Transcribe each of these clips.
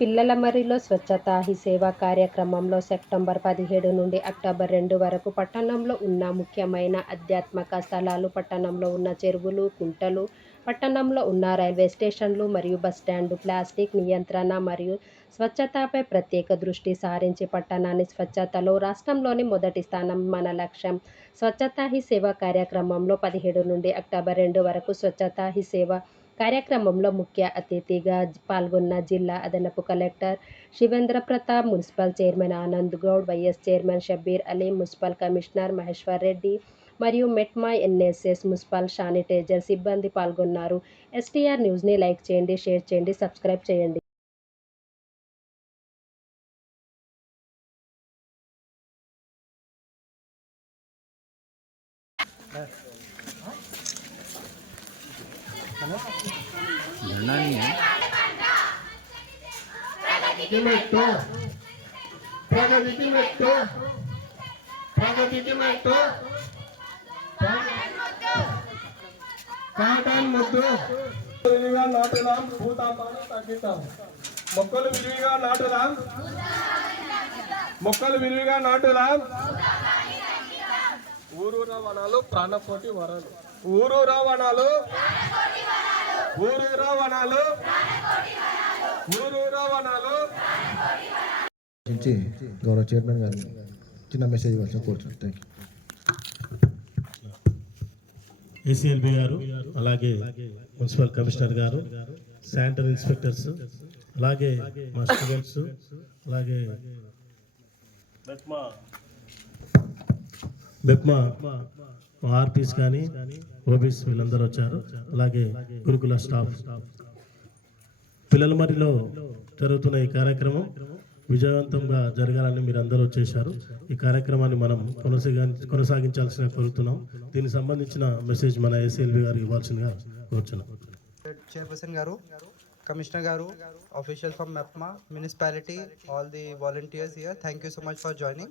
పిల్లల మరిలో స్వచ్ఛతా. సేవా సేవ కార్యక్రమంలో సెప్టెంబర్ పదిహేడు నుండి అక్టోబర్ రెండు వరకు పట్టణంలో ఉన్న ముఖ్యమైన ఆధ్యాత్మిక స్థలాలు పట్టణంలో ఉన్న చెరువులు కుంటలు పట్టణంలో ఉన్న రైల్వే స్టేషన్లు మరియు బస్టాండు ప్లాస్టిక్ నియంత్రణ మరియు స్వచ్ఛతపై ప్రత్యేక దృష్టి సారించి పట్టణాన్ని స్వచ్ఛతలో రాష్ట్రంలోని మొదటి స్థానం మన లక్ష్యం. స్వచ్ఛతా సేవా సేవ కార్యక్రమంలో పదిహేడు నుండి అక్టోబర్ రెండు వరకు స్వచ్ఛతా సేవ కార్యక్రమంలో ముఖ్య అతిథిగా పాల్గొన్న జిల్లా అదనపు collector Shivendra Pratap municipal chairman Anand Goud vice chairman Shabbir Ali municipal commissioner Maheshwar Reddy మరియు మెట్మా ఎన్ఎస్ఎస్ మున్సిపల్ శానిటైజర్ సిబ్బంది పాల్గొన్నారు. ఎస్టీఆర్ న్యూస్ని లైక్ చేయండి షేర్ చేయండి సబ్స్క్రైబ్ చేయండి. ప్రగతికి ప్రగతికి ప్రగతికి ముద్దు. విరివిగా నాటుదాం భూతాపాన్ని తగ్గిద్దాం. మొక్కలు విరివిగా నాటుదాం. మొక్కలు విరివిగా నాటుదాం. ఊరూర వనాలు ప్రాణపోటీ వరాలు. ఊరూర వనాలు ఊరూర వనాలు ఊరూర వనాలు నుంచి గౌరవ చైర్మన్ గారు చిన్న మెసేజ్ ఇవ్వాల్సిన కోరుతున్నాను. థ్యాంక్ యూ ఏసీఎల్బి గారు అలాగే మున్సిపల్ కమిషనర్ గారు శానిటరీ ఇన్స్పెక్టర్స్ అలాగే మా స్టూడెంట్స్ అలాగే బెప్మా ఆర్పీస్ కానీ ఓబీస్ వీళ్ళందరూ వచ్చారు. అలాగే గురుకుల స్టాఫ్. పిల్లల మరిలో జరుగుతున్న ఈ కార్యక్రమం విజయవంతంగా జరగాలని మీరు అందరూ వచ్చేసారు ఈ కార్యక్రమాన్ని మనం కొనసాగి కొనసాగించాల్సిన కోరుతున్నాం. దీనికి సంబంధించిన మెసేజ్ మన ఏసీఎల్బి గారికి ఇవ్వాల్సిందిగా కోరుచున్నాం. చైర్పర్సన్ గారు Commissioner Garu, officials from MEPMA, municipality, all the volunteers here, thank you so much for joining.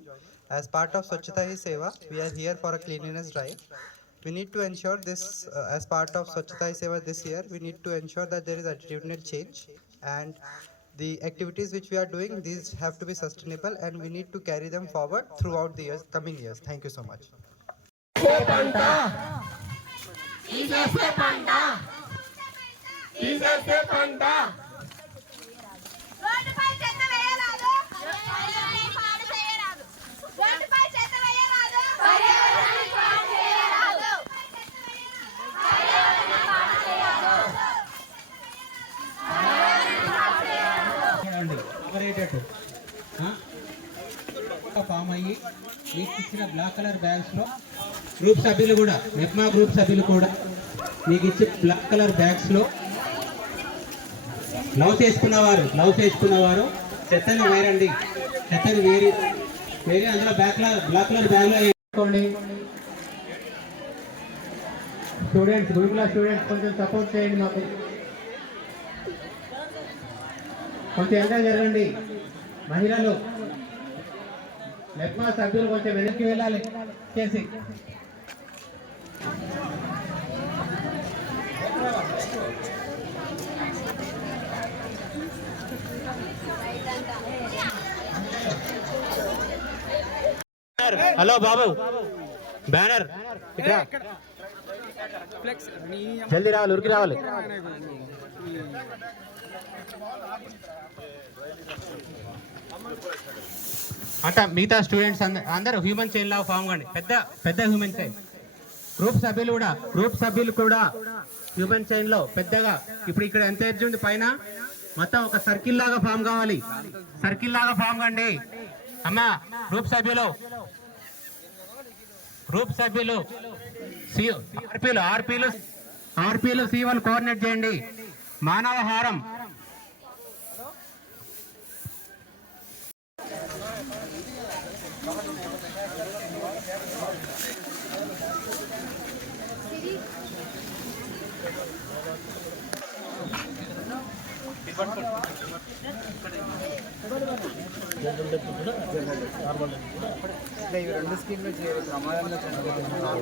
As part of Swachhata Hi Seva, we are here for a cleanliness drive. We need to ensure this, uh, as part of Swachhata Hi Seva this year, we need to ensure that there is attitudinal change and the activities which we are doing, these have to be sustainable and we need to carry them forward throughout the years, coming years. Thank you so much. పంట. తీసేసే పంట form అయ్యి మీకు ఇచ్చిన black colour బ్యాగ్స్లో group సభ్యులు కూడా MEPMA group సభ్యులు కూడా మీకు ఇచ్చిన బ్లాక్ కలర్ బ్యాగ్స్ లవ్ చేసుకున్నవారు లవ్ చేసుకున్నవారు వేసుకున్నవారు చెత్తను వేరండి. చెత్తను వేరి వేరే అందులో బ్యాక్లో బ్లాక్లో బ్యాగ్లో వేసుకోండి. స్టూడెంట్స్ గురుకుల స్టూడెంట్స్ కొంచెం సపోర్ట్ చేయండి మాకు. కొంచెం వెనక జరగండి. మహిళలు మెప్మా సభ్యులు కొంచెం వెనక్కి వెళ్ళాలి. చేసి. హలో బాబు. బ్యానర్. జల్దీ రావాలి ఉరికి రావాలి. అంటే మిగతా స్టూడెంట్స్ అందరూ హ్యూమన్ చైన్ లాగా ఫామ్ కండి. పెద్ద పెద్ద హ్యూమన్ చైన్ గ్రూప్ సభ్యులు కూడా గ్రూప్ సభ్యులు కూడా హ్యూమన్ చైన్లో పెద్దగా. ఇప్పుడు ఇక్కడ ఎంత ఎడ్జ్ ఉంది? పైన? మొత్తం ఒక సర్కిల్ లాగా ఫామ్ కావాలి. సర్కిల్ లాగా ఫామ్ కండి. అమ్మ గ్రూప్ సభ్యులు. గ్రూప్ సభ్యులు. ఆర్పీలు ఆర్పీలు ఆర్పీలు సి వన్ కోఆర్డినేట్ చేయండి. మానవహారం ఇక్కడ కూడా ఈ రెండు స్కీమ్లు చేరి ప్రమాదంలో చనిపోతున్నారు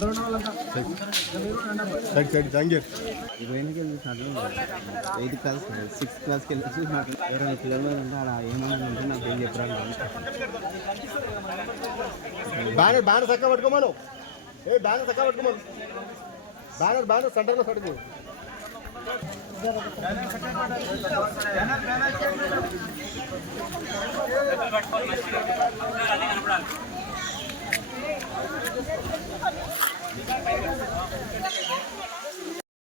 మానవ హారం ఎయిత్ క్లాస్ సిక్స్త్ క్లాస్కి వెళ్ళి ఎవరైనా పిల్లలు ఉంటే అలా ఏమైనా ఉంటే నాకు ఏం చెప్పరా బ్యానర్ బ్యానర్ చక్క పట్టుకోమను. ఏ బ్యానర్ చక్క పట్టుకోమను. బ్యానర్ బ్యానర్ సెంటర్లో పట్టుకో.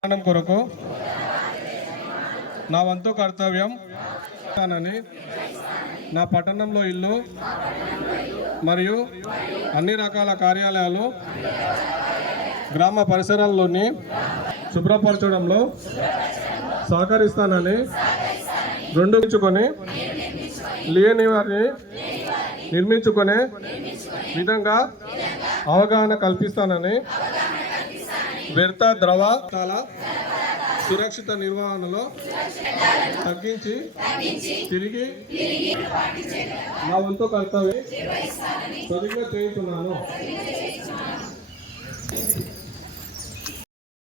నిర్మాణం కొరకు నా వంతు కర్తవ్యం అని నా పట్టణంలో ఇల్లు మరియు అన్ని రకాల కార్యాలయాలు గ్రామ పరిసరాల్లోని శుభ్రపరచడంలో సహకరిస్తానని రెండు లేని వారిని నిర్మించుకునే విధంగా అవగాహన కల్పిస్తానని వ్యర్థ ద్రవ కాల సురక్షిత నిర్వహణలో తగ్గించి తిరిగి నా వంతు కర్తవ్య సరిగ్గా చేయుతున్నాను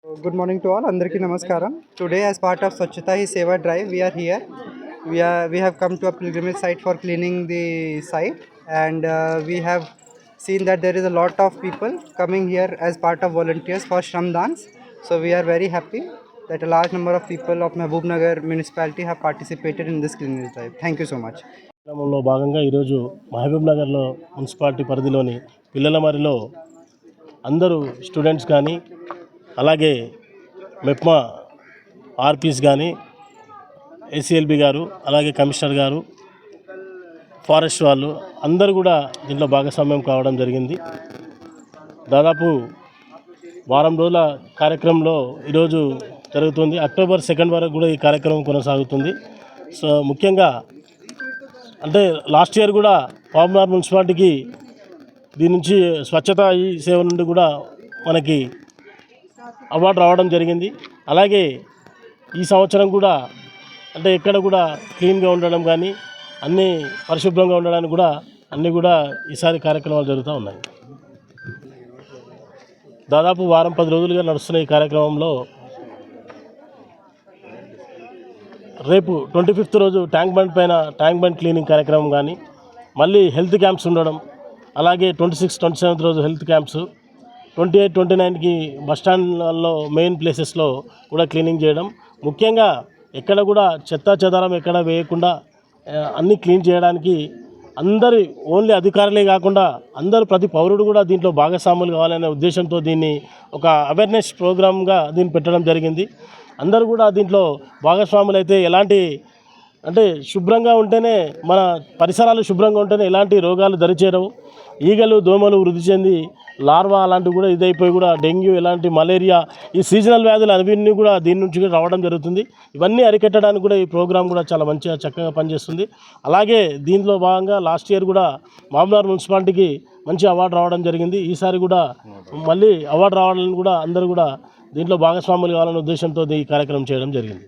గుడ్ మార్నింగ్ టు ఆల్ అందరికీ నమస్కారం. Today as part of Swachhata Hi Seva drive we're here we have come to a pilgrimage site for cleaning the site and we have seen that there is a lot of people coming here as part of volunteers for Shramdans. So we are very happy that a large number of people of Mahbubnagar municipality have participated in this cleanliness drive. Thank you so much. కార్యక్రమంలో భాగంగా ఈరోజు మహబూబ్నగర్లో municipality పరిధిలోని పిల్లల మరిలో అందరూ students కానీ అలాగే MEPMA RPs కానీ ACLB గారు అలాగే కమిషనర్ గారు ఫారెస్ట్ వాళ్ళు అందరూ కూడా దీంట్లో భాగస్వామ్యం కావడం జరిగింది. దాదాపు వారం రోజుల కార్యక్రమంలో ఈరోజు జరుగుతుంది. అక్టోబర్ సెకండ్ వరకు కూడా ఈ కార్యక్రమం కొనసాగుతుంది. సో ముఖ్యంగా అంటే లాస్ట్ ఇయర్ కూడా పాపులర్ మున్సిపాలిటీకి దీని నుంచి స్వచ్ఛత ఈ సేవ నుండి కూడా మనకి అవార్డు రావడం జరిగింది. అలాగే ఈ సంవత్సరం కూడా అంటే ఎక్కడ కూడా క్లీన్గా ఉండడం కానీ అన్నీ పరిశుభ్రంగా ఉండడానికి కూడా అన్నీ కూడా ఈసారి కార్యక్రమాలు జరుగుతూ ఉన్నాయి. దాదాపు వారం పది రోజులుగా నడుస్తున్న ఈ కార్యక్రమంలో రేపు ట్వంటీ ఫిఫ్త్ రోజు ట్యాంక్ బండ్ పైన ట్యాంక్ బండ్ క్లీనింగ్ కార్యక్రమం కానీ మళ్ళీ హెల్త్ క్యాంప్స్ ఉండడం అలాగే ట్వంటీ సిక్స్ ట్వంటీ సెవెంత్ రోజు health camps twenty eight twenty నైన్కి బస్టాండ్లలో మెయిన్ ప్లేసెస్లో కూడా క్లీనింగ్ చేయడం ముఖ్యంగా ఎక్కడ కూడా చెత్త చెదారం ఎక్కడ వేయకుండా అన్నీ క్లీన్ చేయడానికి అందరి ఓన్లీ అధికారులే కాకుండా అందరూ ప్రతి పౌరుడు కూడా దీంట్లో భాగస్వాములు కావాలనే ఉద్దేశంతో దీన్ని ఒక అవేర్నెస్ ప్రోగ్రామ్గా దీన్ని పెట్టడం జరిగింది. అందరూ కూడా దీంట్లో భాగస్వాములు అయితే ఎలాంటి అంటే శుభ్రంగా ఉంటేనే మన పరిసరాలు శుభ్రంగా ఉంటేనే ఎలాంటి రోగాలు దరిచేరవు. ఈగలు దోమలు వృద్ధి చెంది లార్వా అలాంటివి కూడా ఇదైపోయి కూడా డెంగ్యూ ఇలాంటి మలేరియా ఈ సీజనల్ వ్యాధులు అవన్నీ కూడా దీని నుంచి కూడా రావడం జరుగుతుంది. ఇవన్నీ అరికట్టడానికి కూడా ఈ ప్రోగ్రాం కూడా చాలా మంచిగా చక్కగా పనిచేస్తుంది. అలాగే దీంట్లో భాగంగా లాస్ట్ ఇయర్ కూడా మామూలు మున్సిపాలిటీకి మంచి అవార్డు రావడం జరిగింది. ఈసారి కూడా మళ్ళీ అవార్డు రావాలని కూడా అందరూ కూడా దీంట్లో భాగస్వాములు కావాలనే ఉద్దేశంతో ఈ కార్యక్రమం చేయడం జరిగింది.